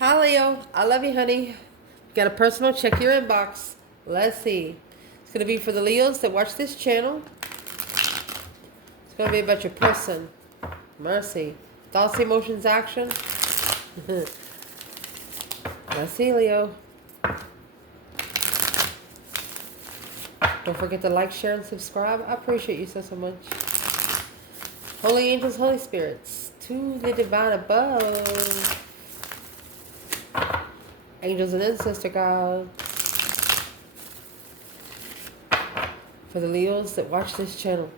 Hi, Leo. I love you, honey. Got a personal, check your inbox. Let's see. It's going to be for the Leos that watch this channel. It's going to be about your person. Mercy. Thoughts, emotions, action. Let's see, Leo. Don't forget to like, share, and subscribe. I appreciate you so much. Holy angels, Holy spirits, to the divine above. Angels and ancestor gods. For the Leos that watch this channel.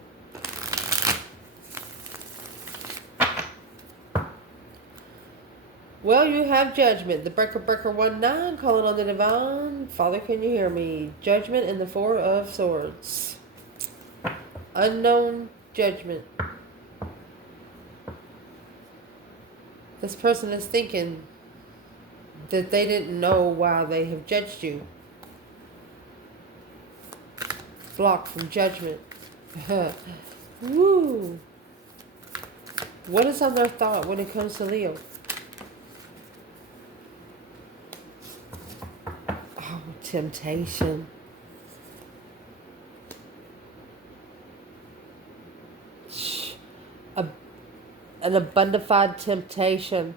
Well, you have judgment. The breaker 19 calling on the divine. Father, can you hear me? Judgment and the Four of Swords. Unknown judgment. This person is thinking that they didn't know why they have judged you. Blocked from judgment. Woo. What is on their thought when it comes to Leo? Oh, temptation. An abundified temptation.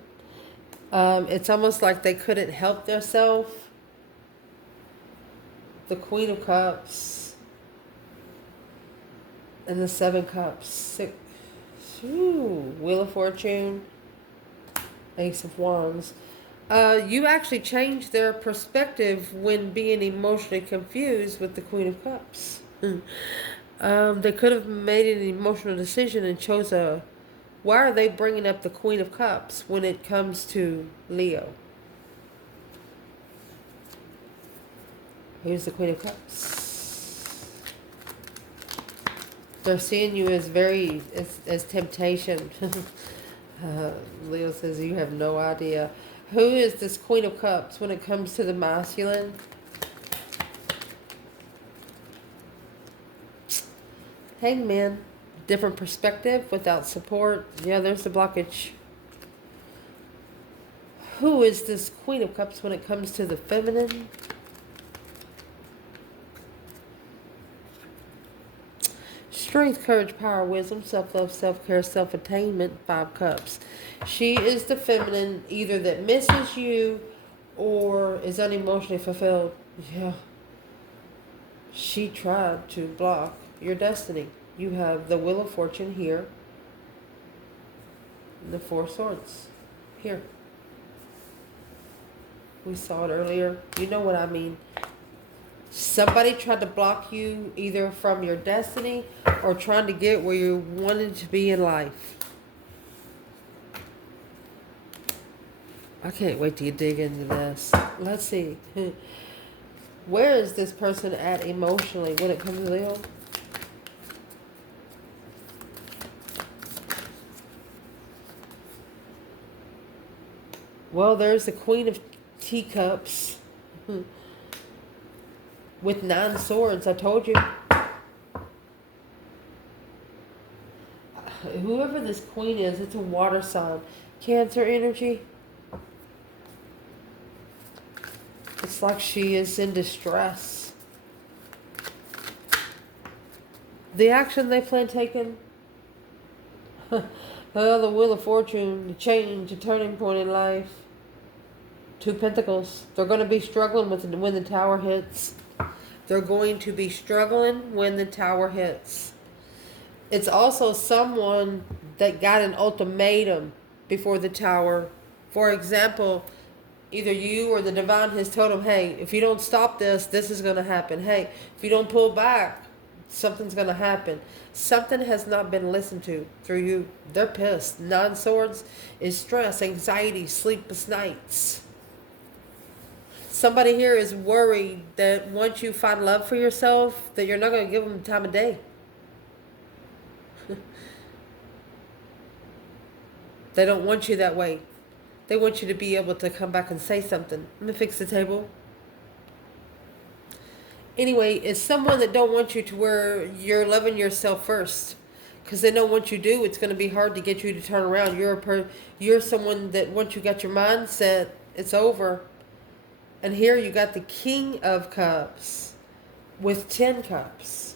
It's almost like they couldn't help themselves. The Queen of Cups and the Seven Cups. Wheel of Fortune, Ace of Wands. You actually changed their perspective when being emotionally confused with the Queen of Cups. They could have made an emotional decision and chose a... Why are they bringing up the Queen of Cups when it comes to Leo? Here's the Queen of Cups. They're seeing you as as temptation. Leo says you have no idea. Who is this Queen of Cups when it comes to the masculine? Hangman. Different perspective without support. Yeah, there's the blockage. Who is this Queen of Cups when it comes to the feminine? Strength, courage, power, wisdom, self-love, self-care, self-attainment. 5 cups. She is the feminine, either that misses you or is unemotionally fulfilled. Yeah. She tried to block your destiny. You have the Wheel of Fortune here. And the 4 Swords here. We saw it earlier. You know what I mean. Somebody tried to block you either from your destiny or trying to get where you wanted to be in life. I can't wait till you dig into this. Let's see. Where is this person at emotionally when it comes to Leo? Well, there's the Queen of Teacups with 9 swords. I told you. Whoever this queen is, it's a water sign. Cancer energy. It's like she is in distress. The action they plan taking. The Wheel of Fortune, the change, a turning point in life. 2 Pentacles. They're going to be struggling with it when the tower hits. They're going to be struggling when the tower hits. It's also someone that got an ultimatum before the tower. For example, either you or the divine has told them, hey, if you don't stop this, this is going to happen. Hey, if you don't pull back, something's going to happen. Something has not been listened to through you. They're pissed. 9 swords is stress, anxiety, sleepless nights. Somebody here is worried that once you find love for yourself, that you're not going to give them the time of day. They don't want you that way. They want you to be able to come back and say something. Let me fix the table. Anyway, it's someone that don't want you to where you're loving yourself first. Because they know once you do, it's going to be hard to get you to turn around. You're someone that once you got your mindset It's over. And here you got the King of Cups with 10 cups.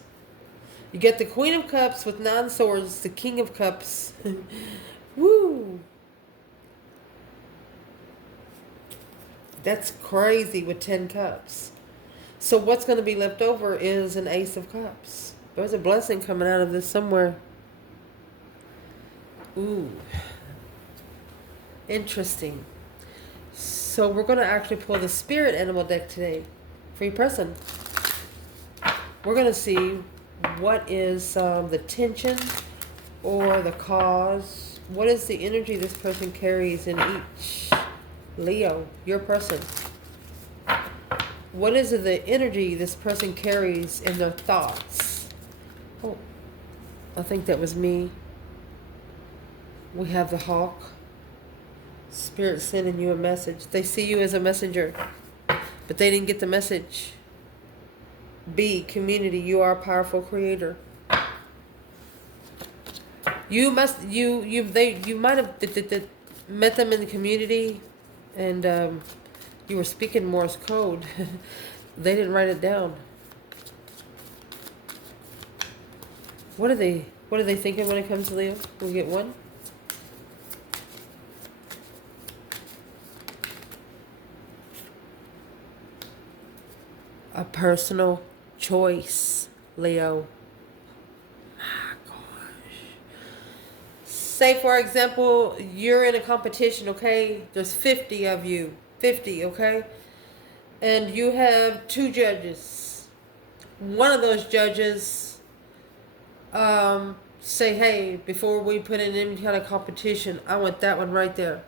You get the Queen of Cups with 9 swords, the King of Cups. Woo! That's crazy with 10 cups. So what's going to be left over is an Ace of Cups. There's a blessing coming out of this somewhere. Ooh. Interesting. So we're going to actually pull the Spirit Animal deck today for your person. We're going to see what is the tension or the cause. What is the energy this person carries in each? Leo, your person. What is the energy this person carries in their thoughts? Oh, I think that was me. We have the Hawk. Spirit sending you a message. They see you as a messenger, but they didn't get the message. B, community. You are a powerful creator. You might have met them in the community, and you were speaking Morse code. They didn't write it down. What are they thinking when it comes to Leo? We'll get one. A personal choice, Leo. My gosh. Say, for example, you're in a competition, okay? There's 50 of you. 50, okay? And you have 2 judges. One of those judges say, hey, before we put in any kind of competition, I want that one right there.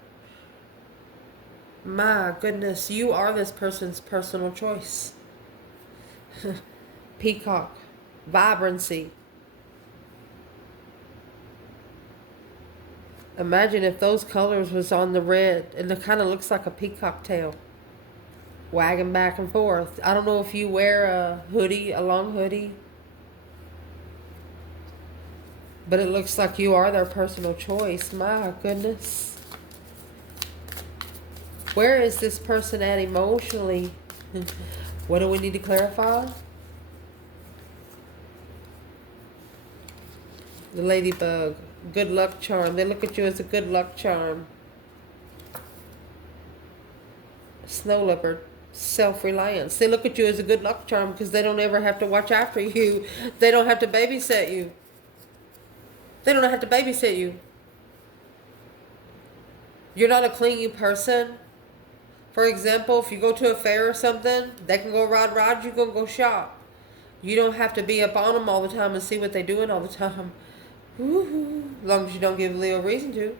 My goodness, you are this person's personal choice. Peacock. Vibrancy. Imagine if those colors was on the red, and it kind of looks like a peacock tail wagging back and forth. I don't know if you wear a hoodie, a long hoodie, but it looks like you are their personal choice. My goodness. Where is this person at emotionally? What do we need to clarify? The ladybug. Good luck charm. They look at you as a good luck charm. Snow leopard. Self-reliance. They look at you as a good luck charm because they don't ever have to watch after you. They don't have to babysit you. They don't have to babysit you. You're not a clingy person. For example, if you go to a fair or something, they can go ride, you can go shop. You don't have to be up on them all the time and see what they're doing all the time. Woo-hoo. As long as you don't give Leo a reason to.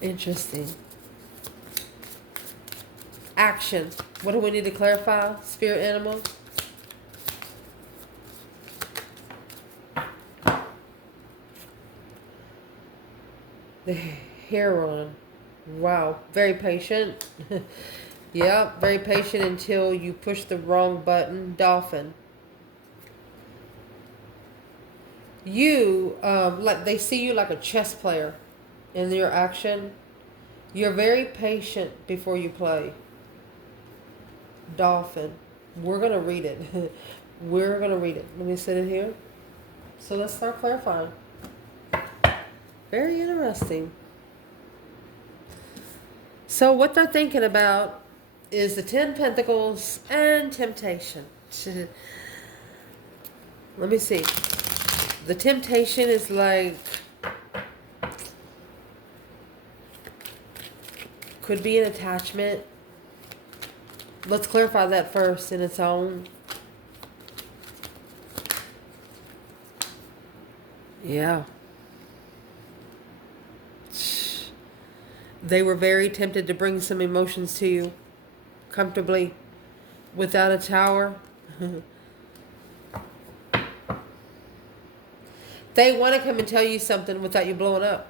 Interesting. Action. What do we need to clarify? Spirit animal. The heron. Wow. Very patient. Yep. Very patient until you push the wrong button. Dolphin. You, like they see you like a chess player in your action. You're very patient before you play. Dolphin. We're going to read it. We're going to read it. Let me set it here. So let's start clarifying. Very interesting. So what they're thinking about is the 10 Pentacles and temptation. Let me see. The temptation is like, could be an attachment. Let's clarify that first in its own. Yeah. They were very tempted to bring some emotions to you comfortably without a tower. They want to come and tell you something without you blowing up.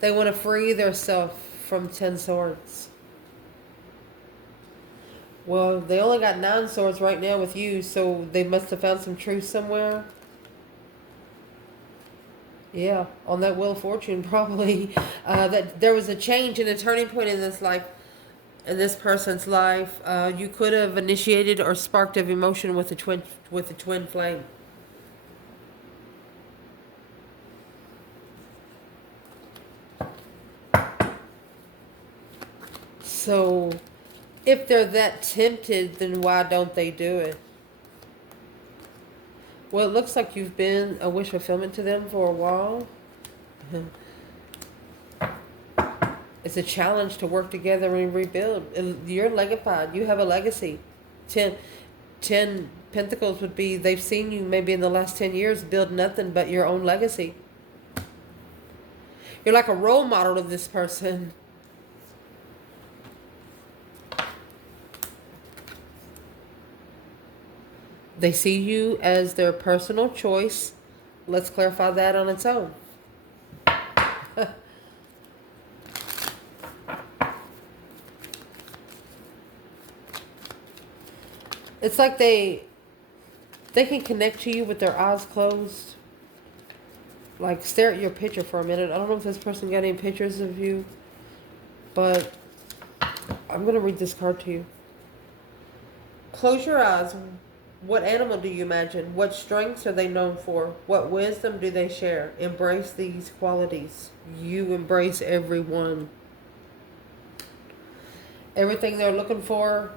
They want to free themselves from 10 swords. Well, they only got 9 swords right now with you, so they must have found some truth somewhere. Yeah, on that Wheel of Fortune, probably that there was a change and a turning point in this life, in this person's life. You could have initiated or sparked of emotion with a twin flame. So, if they're that tempted, then why don't they do it? Well, it looks like you've been a wish fulfillment to them for a while. It's a challenge to work together and rebuild. You're legafied. You have a legacy. Ten Pentacles would be, they've seen you maybe in the last 10 years build nothing but your own legacy. You're like a role model of this person. They see you as their personal choice. Let's clarify that on its own. It's like they can connect to you with their eyes closed. Like, stare at your picture for a minute. I don't know if this person got any pictures of you, but I'm going to read this card to you. Close your eyes. What animal do you imagine? What strengths are they known for? What wisdom do they share? Embrace these qualities. You embrace everyone. Everything they're looking for,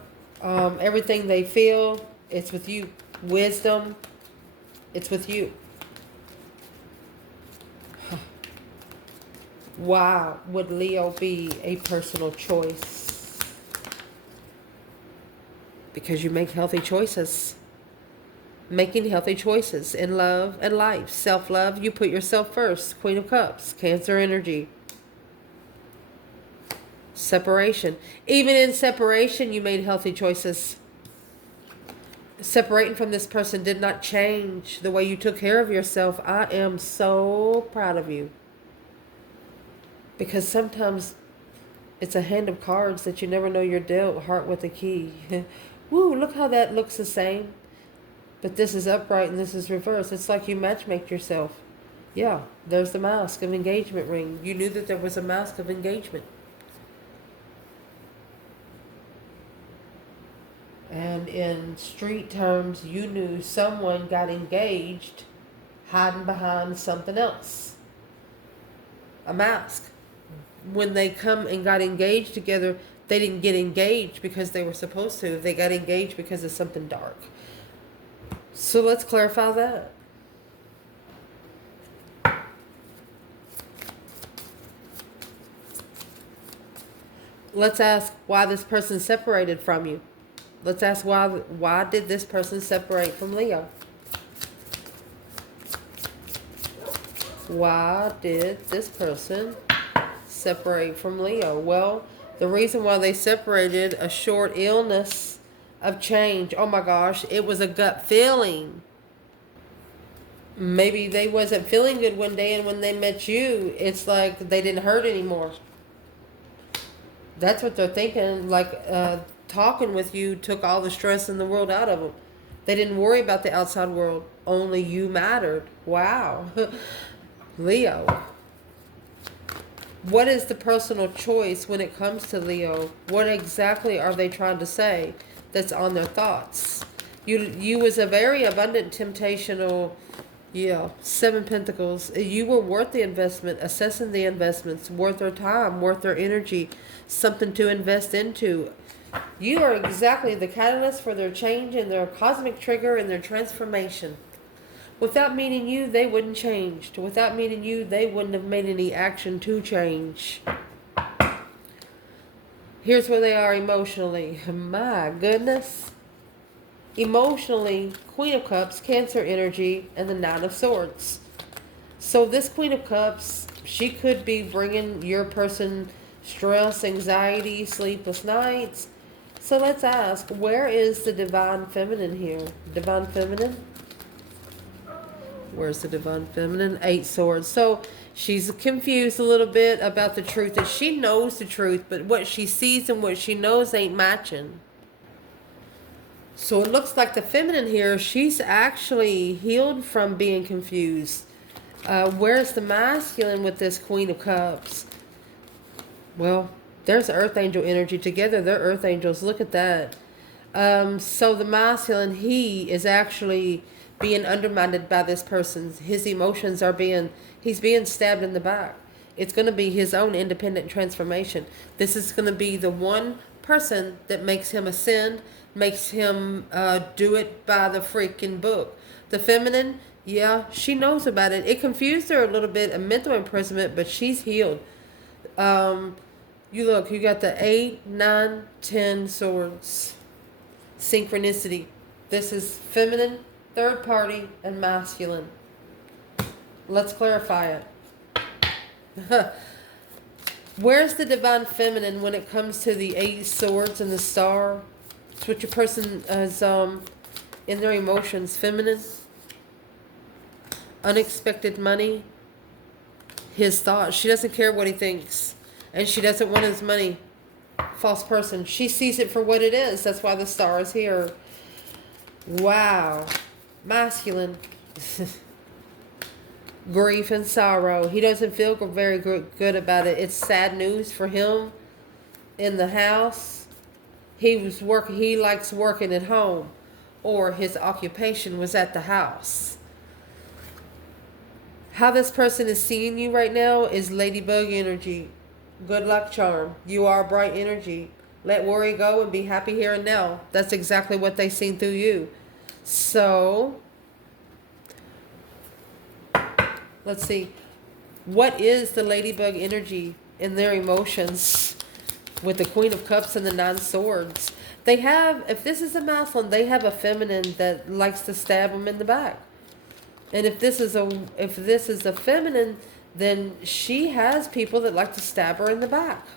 everything they feel, it's with you. Wisdom, it's with you. Why would Leo be a personal choice? Because you make healthy choices. Making healthy choices in love and life. Self-love, you put yourself first. Queen of Cups, Cancer energy. Separation. Even in separation, you made healthy choices. Separating from this person did not change the way you took care of yourself. I am so proud of you. Because sometimes it's a hand of cards that you never know you're dealt. Heart with a key. Woo, look how that looks the same. But this is upright and this is reversed. It's like you matchmake yourself. Yeah, there's the mask of engagement ring. You knew that there was a mask of engagement. And in street terms, you knew someone got engaged hiding behind something else. A mask. When they come and got engaged together, they didn't get engaged because they were supposed to. They got engaged because of something dark. So let's clarify that. Let's ask why this person separated from you. Let's ask why did this person separate from Leo? Why did this person separate from Leo? Well, the reason why they separated, a short illness of change. Oh my gosh, it was a gut feeling. Maybe they wasn't feeling good one day, and when they met you, it's like they didn't hurt anymore. That's what they're thinking. Like, talking with you took all the stress in the world out of them. They didn't worry about the outside world. Only you mattered. Wow. Leo. What is the personal choice when it comes to Leo? What exactly are they trying to say that's on their thoughts? You was a very abundant, temptational, yeah, 7 Pentacles. You were worth the investment, assessing the investments, worth their time, worth their energy, something to invest into. You are exactly the catalyst for their change and their cosmic trigger and their transformation. Without meeting you, they wouldn't change. Without meeting you, they wouldn't have made any action to change. Here's where they are emotionally. My goodness. Emotionally, Queen of Cups, Cancer energy, and the Nine of Swords. So this Queen of Cups, she could be bringing your person stress, anxiety, sleepless nights. So let's ask, where is the Divine Feminine here? Divine Feminine? Where's the Divine Feminine? 8 Swords. So she's confused a little bit about the truth. That she knows the truth, but what she sees and what she knows ain't matching. So it looks like the feminine here, she's actually healed from being confused. Where's the masculine with this Queen of Cups? Well, there's Earth Angel energy. Together, they're Earth Angels. Look at that. So the masculine, he is actually being undermined by this person. His emotions are he's being stabbed in the back. It's going to be his own independent transformation. This is going to be the one person that makes him ascend, makes him do it by the freaking book. The feminine, yeah, she knows about it. It confused her a little bit, a mental imprisonment, but she's healed. You look, you got the 8, 9, 10 swords. Synchronicity. This is feminine, third party, and masculine. Let's clarify it. Where's the divine feminine when it comes to the 8 swords and the star? It's what your person is in their emotions. Feminine. Unexpected money. His thoughts. She doesn't care what he thinks. And she doesn't want his money. False person. She sees it for what it is. That's why the star is here. Wow. Masculine. Grief and sorrow. He doesn't feel very good about it. It's sad news for him. In the house. He likes working at home. Or his occupation was at the house. How this person is seeing you right now is ladybug energy. Good luck charm. You are bright energy. Let worry go and be happy here and now. That's exactly what they seen through you. So, let's see. What is the ladybug energy in their emotions with the Queen of Cups and the 9 swords? They have, if this is a masculine, they have a feminine that likes to stab them in the back. And if this is a feminine, then she has people that like to stab her in the back.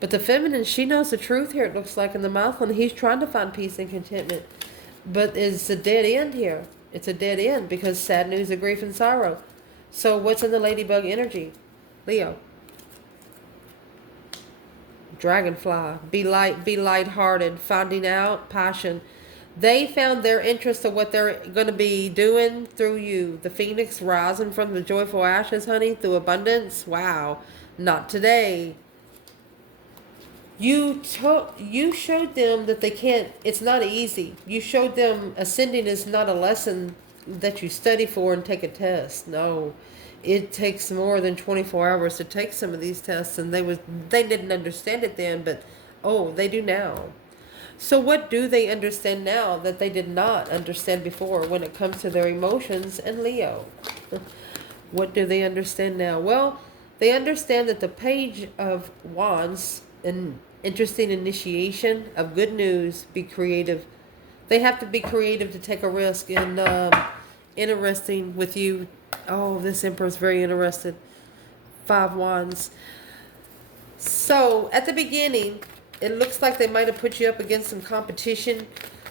But the feminine, she knows the truth here, it looks like, in the masculine. He's trying to find peace and contentment. But it's a dead end here. It's a dead end because sad news of grief and sorrow. So what's in the ladybug energy? Leo. Dragonfly. Be lighthearted. Finding out. Passion. They found their interest of what they're going to be doing through you. The phoenix rising from the joyful ashes, honey, through abundance. Wow. Not today. You showed them that they can't, it's not easy. You showed them ascending is not a lesson that you study for and take a test. No. It takes more than 24 hours to take some of these tests, and they didn't understand it then, but oh, they do now. So what do they understand now that they did not understand before when it comes to their emotions and Leo? What do they understand now? Well, they understand that the Page of Wands, an interesting initiation of good news, be creative. They have to be creative to take a risk, and interesting with you. Oh, this Emperor's very interested. 5 Wands. So at the beginning, it looks like they might have put you up against some competition.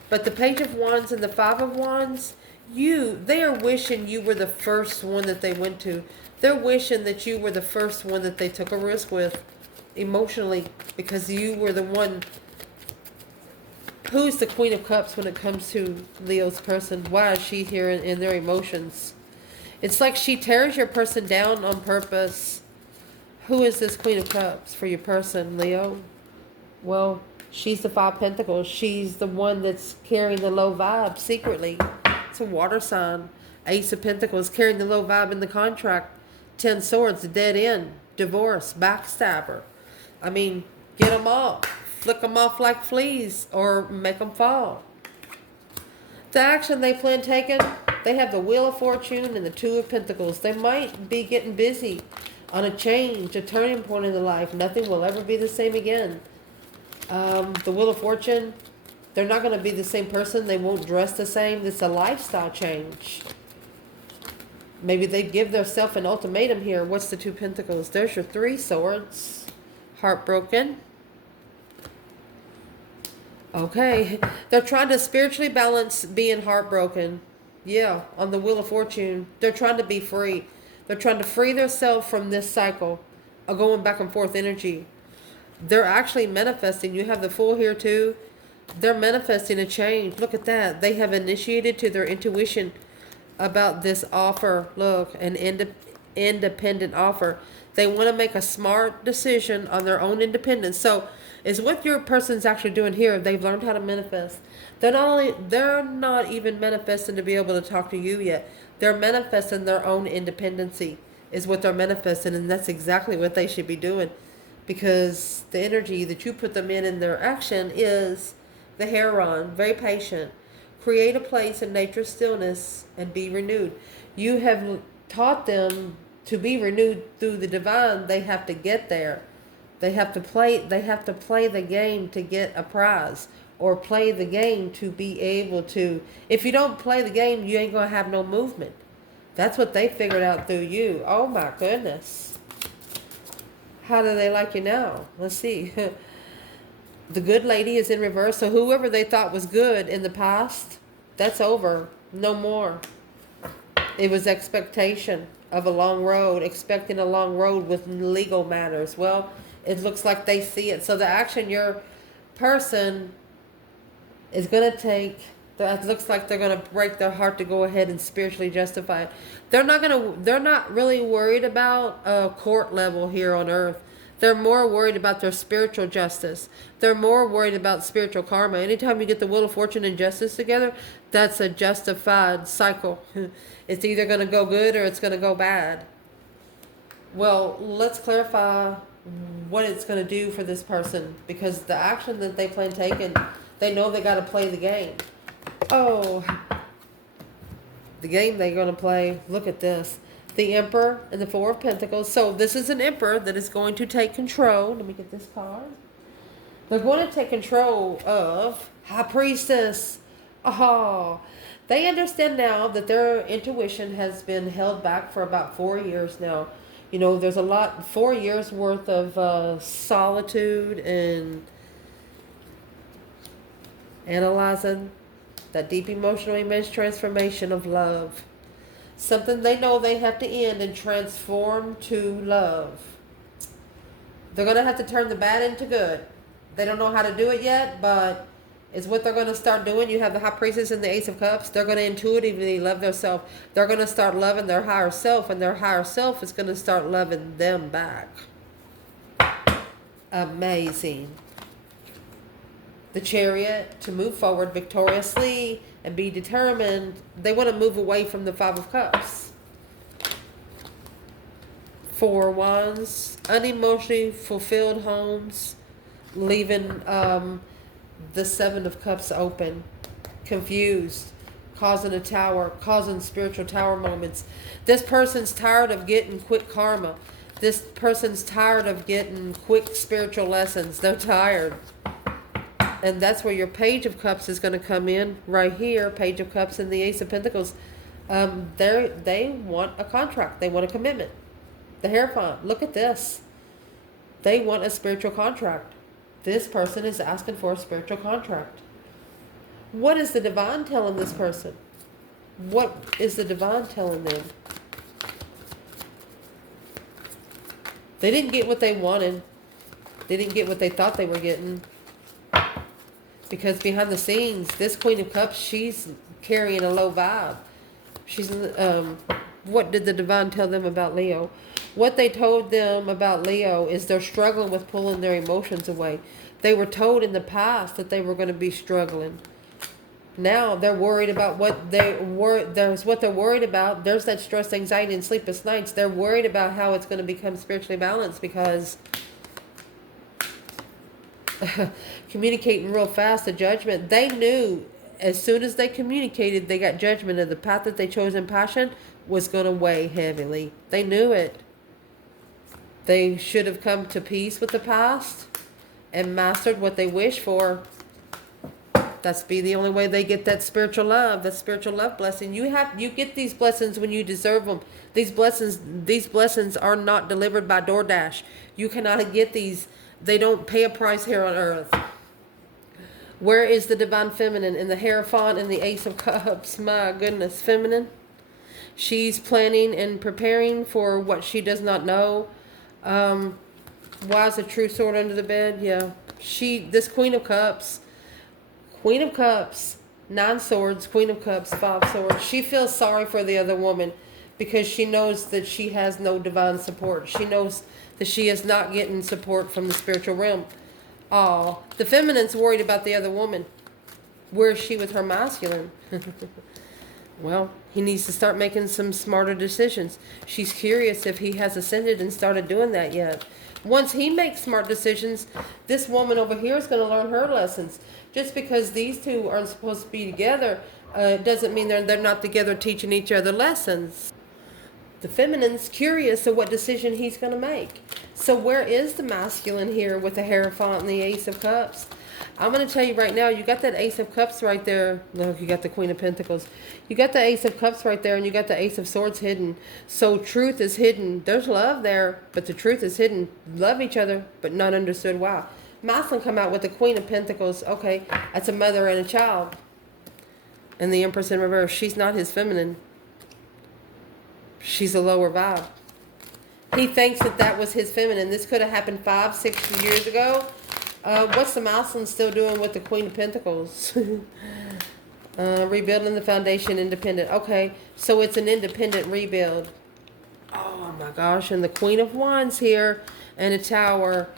But the Page of Wands and the 5 of Wands, they are wishing you were the first one that they went to. They're wishing that you were the first one that they took a risk with emotionally, because you were the one. Who's the Queen of Cups when it comes to Leo's person? Why is she here in their emotions? It's like she tears your person down on purpose. Who is this Queen of Cups for your person, Leo? Well, she's the 5 Pentacles. She's the one that's carrying the low vibe secretly. It's a water sign. Ace of Pentacles, carrying the low vibe in the contract. 10 Swords, dead end, divorce, backstabber. I mean, get them off. Flick them off like fleas or make them fall. The action they plan taking, they have the Wheel of Fortune and the 2 of Pentacles. They might be getting busy on a change, a turning point in their life. Nothing will ever be the same again. The Wheel of Fortune, they're not going to be the same person. They won't dress the same. It's a lifestyle change. Maybe they give themselves an ultimatum here. What's the 2 Pentacles? There's your 3 Swords. Heartbroken. Okay. They're trying to spiritually balance being heartbroken. Yeah, on the Wheel of Fortune. They're trying to be free. They're trying to free themselves from this cycle of going back and forth energy. They're actually manifesting. You have the Fool here too. They're manifesting a change. Look at that. They have initiated to their intuition about this offer. Look, an independent offer. They want to make a smart decision on their own independence. So is what your person's actually doing here. They've learned how to manifest. They're not even manifesting to be able to talk to you yet. They're manifesting their own independency is what they're manifesting, and that's exactly what they should be doing, because the energy that you put them in their action is the Heron, very patient. Create a place in nature's stillness and be renewed. You have taught them to be renewed through the divine. They have to get there. They have to play the game to get a prize, or play the game to be able to. If you don't play the game, you ain't going to have no movement. That's what they figured out through you. Oh my goodness. How do they like you now? Let's see. The good lady is in reverse. So whoever they thought was good in the past, that's over. No more. It was expectation of a long road, expecting a long road with legal matters. Well, it looks like they see it. So the action your person is going to take, it looks like they're going to break their heart to go ahead and spiritually justify it. They're not really worried about a court level here on earth. They're more worried about their spiritual justice. They're more worried about spiritual karma. Anytime you get the Wheel of Fortune and Justice together, that's a justified cycle. It's either going to go good or it's going to go bad. Well, let's clarify what it's going to do for this person, because the action that they plan taking, they know they got to play the game. Oh, the game they're going to play. Look at this. The Emperor and the Four of Pentacles. So this is an Emperor that is going to take control. Let me get this card. They're going to take control of High Priestess. Oh, they understand now that their intuition has been held back for about 4 years now. You know, there's a lot, 4 years worth of solitude and analyzing that deep emotional image transformation of love. Something they know they have to end and transform to love. They're going to have to turn the bad into good. They don't know how to do it yet, but it's what they're going to start doing. You have the High Priestess and the Ace of Cups. They're going to intuitively love themselves. They're going to start loving their higher self, and their higher self is going to start loving them back. Amazing. The Chariot, to move forward victoriously and be determined. They want to move away from the Five of Cups. Four Wands, unemotionally fulfilled homes, leaving the Seven of Cups open, confused, causing a tower, causing spiritual tower moments. This person's tired of getting quick karma. This person's tired of getting quick spiritual lessons. They're tired. And that's where your Page of Cups is going to come in right here. Page of Cups and the Ace of Pentacles. They want a contract. They want a commitment. The Hierophant. Look at this. They want a spiritual contract. This person is asking for a spiritual contract. What is the divine telling this person? What is the divine telling them? They didn't get what they wanted. They didn't get what they thought they were getting. Because behind the scenes, this Queen of Cups, she's carrying a low vibe. She's, what did the divine tell them about Leo? What they told them about Leo is they're struggling with pulling their emotions away. They were told in the past that they were going to be struggling. Now they're worried about what there's what they're worried about. There's that stress, anxiety, and sleepless nights. They're worried about how it's going to become spiritually balanced, because communicating real fast, the judgment. They knew as soon as they communicated, they got judgment, and the path that they chose in passion was going to weigh heavily. They knew it. They should have come to peace with the past and mastered what they wish for. That's be the only way they get that spiritual love blessing. You get these blessings when you deserve them. These blessings are not delivered by DoorDash. You cannot get these. They don't pay a price here on earth. Where is the divine feminine in the Hierophant and the Ace of Cups? My goodness, feminine. She's planning and preparing for what she does not know. Why is a true sword under the bed? Yeah. This Queen of Cups Nine Swords, Queen of Cups, Five Swords. She feels sorry for the other woman because she knows that she has no divine support. She knows that she is not getting support from the spiritual realm. The feminine's worried about the other woman. Where is she with her masculine? Well, he needs to start making some smarter decisions. She's curious if he has ascended and started doing that yet. Once he makes smart decisions, this woman over here is going to learn her lessons. Just because these two aren't supposed to be together doesn't mean they're not together teaching each other lessons. The feminine's curious of what decision he's going to make. So where is the masculine here with the Hierophant and the Ace of Cups? I'm going to tell you right now, you got that Ace of Cups right there. Look, you got the Queen of Pentacles. You got the Ace of Cups right there, and you got the Ace of Swords hidden. So truth is hidden. There's love there, but the truth is hidden. Love each other, but not understood why. Masculine come out with the Queen of Pentacles. Okay, that's a mother and a child. And the Empress in reverse. She's not his feminine. She's a lower vibe. He thinks that that was his feminine. This could have happened 5-6 years ago. What's the masculine still doing with the Queen of Pentacles? Rebuilding the foundation, independent. Okay, so it's an independent rebuild. Oh my gosh, and the Queen of Wands here, and a Tower.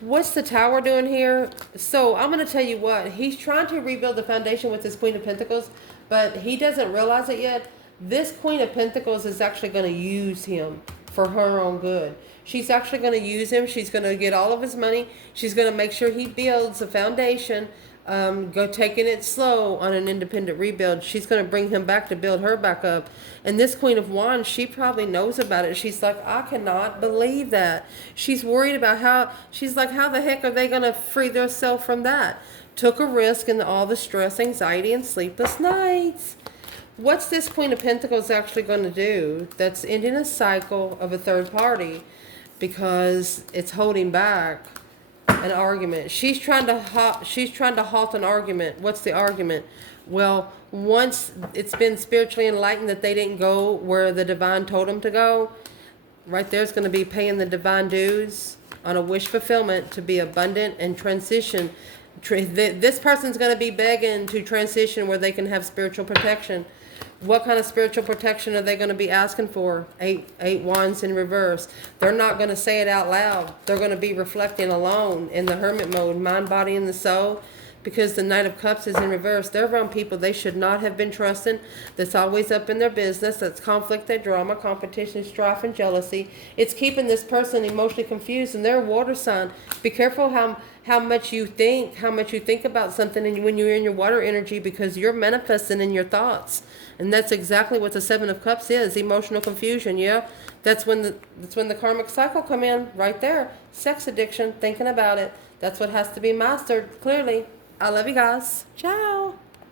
What's the Tower doing here? So I'm going to tell you what. He's trying to rebuild the foundation with this Queen of Pentacles, but he doesn't realize it yet. This Queen of Pentacles is actually going to use him for her own good. She's actually going to use him. She's going to get all of his money. She's going to make sure he builds a foundation. Go taking it slow on an independent rebuild. She's going to bring him back to build her back up. And this Queen of Wands, she probably knows about it. She's like, I cannot believe that. She's worried about how the heck are they going to free themselves from that? Took a risk in all the stress, anxiety, and sleepless nights. What's this Queen of Pentacles actually going to do that's ending a cycle of a third party because it's holding back an argument? She's trying to halt an argument. What's the argument? Well, once it's been spiritually enlightened that they didn't go where the divine told them to go, right there's going to be paying the divine dues on a wish fulfillment to be abundant and transition. This person's going to be begging to transition where they can have spiritual protection. What kind of spiritual protection are they going to be asking for? Eight Wands in reverse. They're not going to say it out loud. They're going to be reflecting alone in the hermit mode, mind, body, and the soul. Because the Knight of Cups is in reverse. They're around people they should not have been trusting. That's always up in their business. That's conflict, that drama, competition, strife, and jealousy. It's keeping this person emotionally confused. And they're a water sign. Be careful how much you think about something and when you're in your water energy, because you're manifesting in your thoughts. And that's exactly what the Seven of Cups is, emotional confusion, yeah? That's when the karmic cycle come in, right there. Sex addiction, thinking about it. That's what has to be mastered, clearly. I love you guys. Ciao.